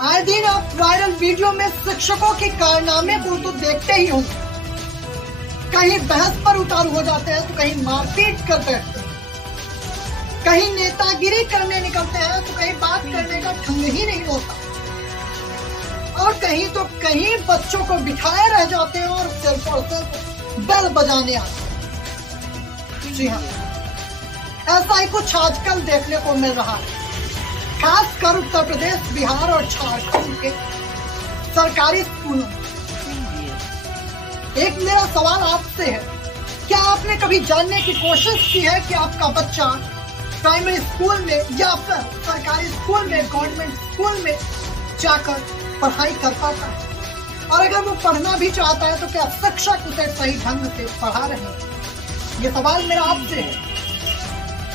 आए दिन आप वायरल वीडियो में शिक्षकों के कारनामे को तो देखते ही होंगे। कहीं बहस पर उतारू हो जाते हैं तो कहीं मारपीट कर बैठते हैं, कहीं नेतागिरी करने निकलते हैं तो कहीं बात करने का ढंग ही नहीं होता, और कहीं बच्चों को बिठाए रह जाते हैं और सिर्फ और सिर्फ बेल बजाने आते हैं। जी हाँ, ऐसा ही कुछ आजकल देखने को मिल रहा है, खासकर उत्तर प्रदेश, बिहार और झारखंड के सरकारी स्कूलों में। एक मेरा सवाल आपसे है, क्या आपने कभी जानने की कोशिश की है कि आपका बच्चा प्राइमरी स्कूल में या फिर सरकारी स्कूल में, गवर्नमेंट स्कूल में जाकर पढ़ाई कर पाता है? और अगर वो पढ़ना भी चाहता है तो क्या शिक्षक उसे सही ढंग से पढ़ा रहे हैं? ये सवाल मेरा आपसे है।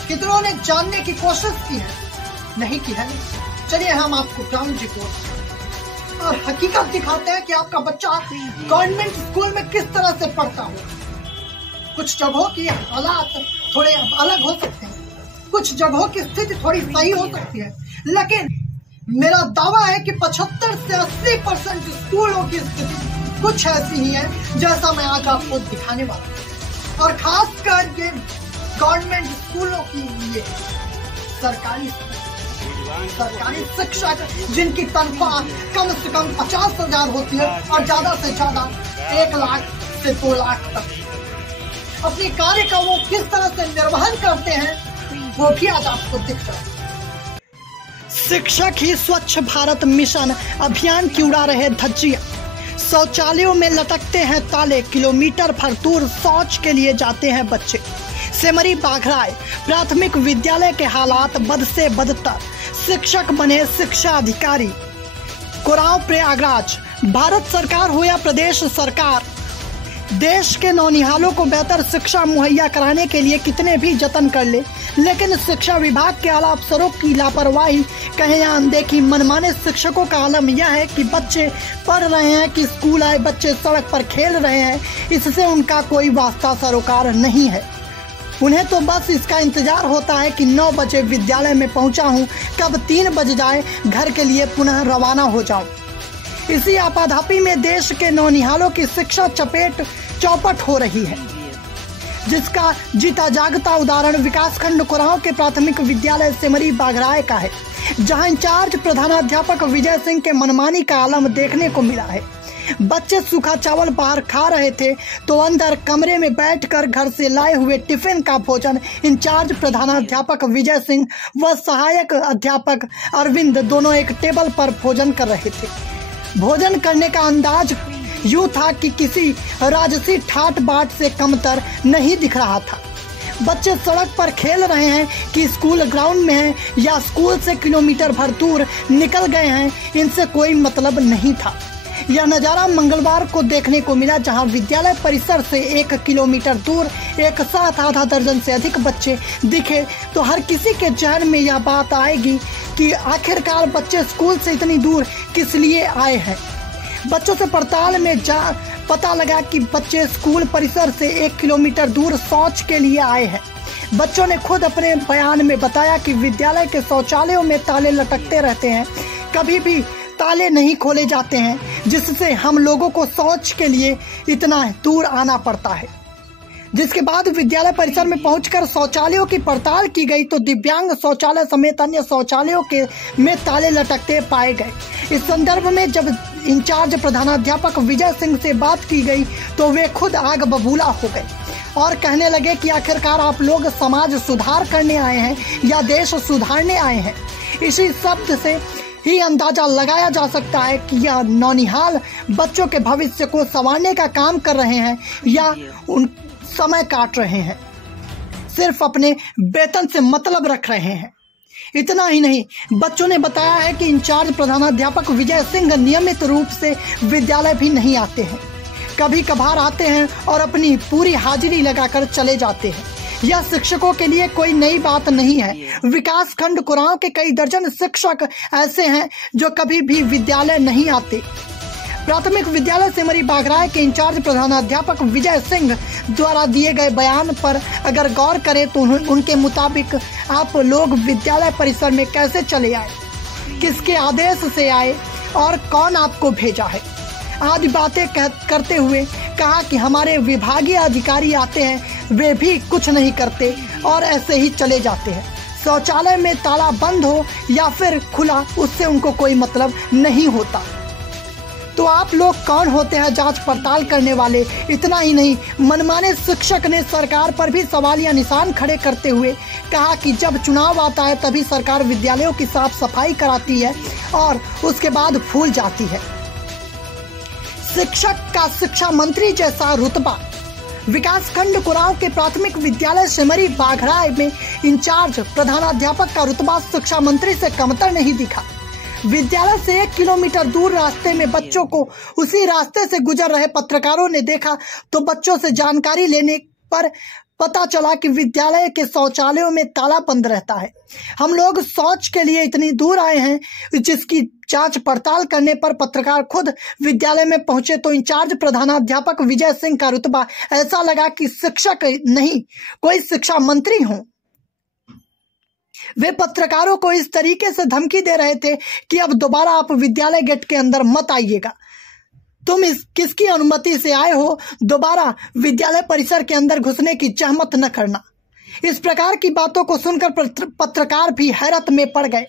कितनों ने जानने की कोशिश की है? नहीं की है। चलिए हम आपको ग्राउंड रिपोर्ट और हकीकत दिखाते हैं कि आपका बच्चा गवर्नमेंट स्कूल में किस तरह से पढ़ता हो। कुछ जगहों की हालात थोड़े अलग हो सकते हैं, कुछ जगहों की स्थिति थोड़ी सही हो सकती है, लेकिन मेरा दावा है कि 75 से 80% स्कूलों की स्थिति कुछ ऐसी ही है जैसा मैं आज आपको दिखाने वाला हूँ। और खासकर ये गवर्नमेंट स्कूलों की लिए सरकारी शिक्षक जिनकी तनख्वाह कम से कम 50,000 होती है और ज्यादा से ज्यादा 1 लाख से 2 लाख तक अपने कार्य का वो किस तरह से निर्वहन करते हैं वो भी आज आपको दिख रहा है। शिक्षक ही स्वच्छ भारत मिशन अभियान की उड़ा रहे धज्जियां, शौचालयों में लटकते हैं ताले, किलोमीटर भर दूर शौच के लिए जाते हैं बच्चे। सेमरी बाघराय प्राथमिक विद्यालय के हालात बद से बदतर, शिक्षक बने शिक्षा अधिकारी। कोरांव प्रयागराज, भारत सरकार हो या प्रदेश सरकार, देश के नौनिहालों को बेहतर शिक्षा मुहैया कराने के लिए कितने भी जतन कर ले, लेकिन शिक्षा विभाग के आला अफसरों की लापरवाही, कहें या अनदेखी, मनमाने शिक्षकों का आलम यह है कि बच्चे पढ़ रहे हैं कि स्कूल आए बच्चे सड़क पर खेल रहे हैं, इससे उनका कोई वास्ता सरोकार नहीं है। उन्हें तो बस इसका इंतजार होता है कि 9 बजे विद्यालय में पहुंचा हूं, कब 3 बज जाए घर के लिए पुनः रवाना हो जाऊं। इसी आपाधापी में देश के नौनिहालों की शिक्षा चौपट हो रही है, जिसका जीता जागता उदाहरण विकासखंड कोरांव के प्राथमिक विद्यालय सेमरी बाघराय का है, जहां इंचार्ज प्रधानाध्यापक विजय सिंह के मनमानी का आलम देखने को मिला है। बच्चे सूखा चावल बाहर खा रहे थे तो अंदर कमरे में बैठकर घर से लाए हुए टिफिन का भोजन इंचार्ज प्रधानाध्यापक विजय सिंह व सहायक अध्यापक अरविंद दोनों एक टेबल पर भोजन कर रहे थे। भोजन करने का अंदाज यूं था कि किसी राजसी ठाट बाट से कमतर नहीं दिख रहा था। बच्चे सड़क पर खेल रहे हैं कि स्कूल ग्राउंड में हैं या स्कूल से किलोमीटर भर दूर निकल गए हैं, इनसे कोई मतलब नहीं था। यह नज़ारा मंगलवार को देखने को मिला, जहां विद्यालय परिसर से 1 किलोमीटर दूर एक साथ आधा दर्जन से अधिक बच्चे दिखे तो हर किसी के जहन में यह बात आएगी कि आखिरकार बच्चे स्कूल से इतनी दूर किस लिए आए हैं। बच्चों से पड़ताल में पता लगा कि बच्चे स्कूल परिसर से 1 किलोमीटर दूर शौच के लिए आए हैं। बच्चों ने खुद अपने बयान में बताया कि विद्यालय के शौचालयों में ताले लटकते रहते हैं, कभी भी ताले नहीं खोले जाते हैं, जिससे हम लोगों को शौच के लिए इतना दूर आना पड़ता है। जिसके बाद विद्यालय परिसर में पहुंचकर शौचालयों की पड़ताल की गई तो दिव्यांग शौचालय समेत अन्य शौचालयों के में ताले लटकते पाए गए। इस संदर्भ में जब इंचार्ज प्रधानाध्यापक विजय सिंह से बात की गई तो वे खुद आग बबूला हो गए और कहने लगे कि आखिरकार आप लोग समाज सुधार करने आए हैं या देश सुधारने आए हैं। इसी शब्द से ही अंदाजा लगाया जा सकता है कि यह नौनिहाल बच्चों के भविष्य को संवारने का काम कर रहे हैं या उन समय काट रहे हैं, सिर्फ अपने वेतन से मतलब रख रहे हैं। इतना ही नहीं, बच्चों ने बताया है कि इंचार्ज प्रधानाध्यापक विजय सिंह नियमित रूप से विद्यालय भी नहीं आते हैं, कभी कभार आते हैं और अपनी पूरी हाजिरी लगाकर चले जाते हैं। यह शिक्षकों के लिए कोई नई बात नहीं है। विकास खंड कोरांव के कई दर्जन शिक्षक ऐसे हैं जो कभी भी विद्यालय नहीं आते। प्राथमिक विद्यालय सेमरी बाघराय के इंचार्ज प्रधानाध्यापक विजय सिंह द्वारा दिए गए बयान पर अगर गौर करें तो उनके मुताबिक आप लोग विद्यालय परिसर में कैसे चले आए, किसके आदेश से आए और कौन आपको भेजा है आदि बातें करते हुए कहा कि हमारे विभागीय अधिकारी आते हैं, वे भी कुछ नहीं करते और ऐसे ही चले जाते हैं। शौचालय में ताला बंद हो या फिर खुला, उससे उनको कोई मतलब नहीं होता। तो आप लोग कौन होते हैं जांच पड़ताल करने वाले? इतना ही नहीं, मनमाने शिक्षक ने सरकार पर भी सवालिया निशान खड़े करते हुए कहा कि जब चुनाव आता है तभी सरकार विद्यालयों की साफ सफाई कराती है और उसके बाद भूल जाती है। शिक्षक का शिक्षा मंत्री जैसा रुतबा। विकासखंड कुराव के प्राथमिक विद्यालय सिमरी बाघराय में इंचार्ज प्रधानाध्यापक का रुतबा शिक्षा मंत्री से कमतर नहीं दिखा। विद्यालय से 1 किलोमीटर दूर रास्ते में बच्चों को उसी रास्ते से गुजर रहे पत्रकारों ने देखा तो बच्चों से जानकारी लेने पर पता चला कि विद्यालय के शौचालयों में ताला बंद रहता है। हम लोग शौच के लिए इतनी दूर आए हैं, जिसकी जांच पड़ताल करने पर पत्रकार खुद विद्यालय में पहुंचे तो इंचार्ज प्रधानाध्यापक विजय सिंह का रुतबा ऐसा लगा कि शिक्षक नहीं, कोई शिक्षा मंत्री हो। वे पत्रकारों को इस तरीके से धमकी दे रहे थे कि अब दोबारा आप विद्यालय गेट के अंदर मत आइएगा, तुम किसकी अनुमति से आए हो, दोबारा विद्यालय परिसर के अंदर घुसने की जहमत न करना। इस प्रकार की बातों को सुनकर पत्रकार भी हैरत में पड़ गए।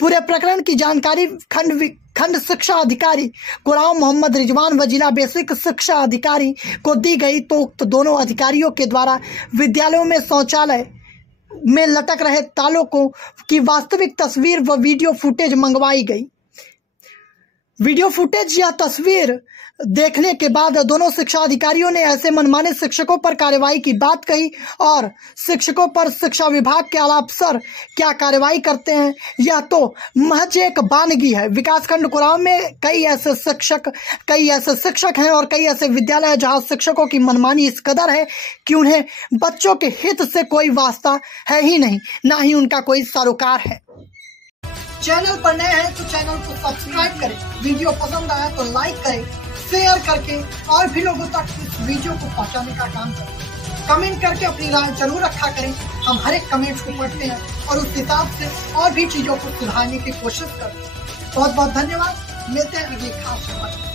पूरे प्रकरण की जानकारी खंड शिक्षा अधिकारी कुराव मोहम्मद रिजवान व जिला बेसिक शिक्षा अधिकारी को दी गई तो दोनों अधिकारियों के द्वारा विद्यालयों में शौचालय में लटक रहे तालों की वास्तविक तस्वीर व वीडियो फुटेज मंगवाई गई। वीडियो फुटेज या तस्वीर देखने के बाद दोनों शिक्षा अधिकारियों ने ऐसे मनमाने शिक्षकों पर कार्रवाई की बात कही और शिक्षकों पर शिक्षा विभाग के आला अफसर क्या कार्रवाई करते हैं, यह तो महज एक बानगी है। विकासखंड कुराव में कई ऐसे शिक्षक हैं और कई ऐसे विद्यालय हैं जहां शिक्षकों की मनमानी इस कदर है कि उन्हें बच्चों के हित से कोई वास्ता है ही नहीं, ना ही उनका कोई सरोकार है। चैनल पर नए हैं तो चैनल को सब्सक्राइब करें, वीडियो पसंद आया तो लाइक करें, शेयर करके और भी लोगों तक इस वीडियो को पहुंचाने का काम करें। कमेंट करके अपनी राय जरूर रखा करें, हम हर एक कमेंट्स को पढ़ते हैं और उस हिसाब से और भी चीजों को सुधारने की कोशिश करते हैं। बहुत बहुत धन्यवाद, मिलते हैं अगली खास खबर।